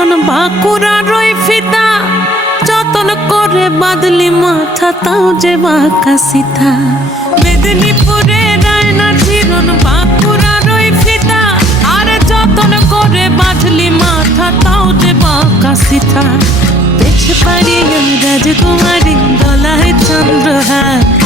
চিরন বাঁকুড়ার ওই ফিতা যতন করে বাদলি মাথা তাও যে বাঁকা সিথা মেদিনীপুরে রায়না চিরন বাঁকুড়ার ওই ফিতা আরে যতন করে বাঁধলি মাথা তাও যে বাঁকা সিথা পেছ পারি রাজকুমারী দলায় চন্দ্রহার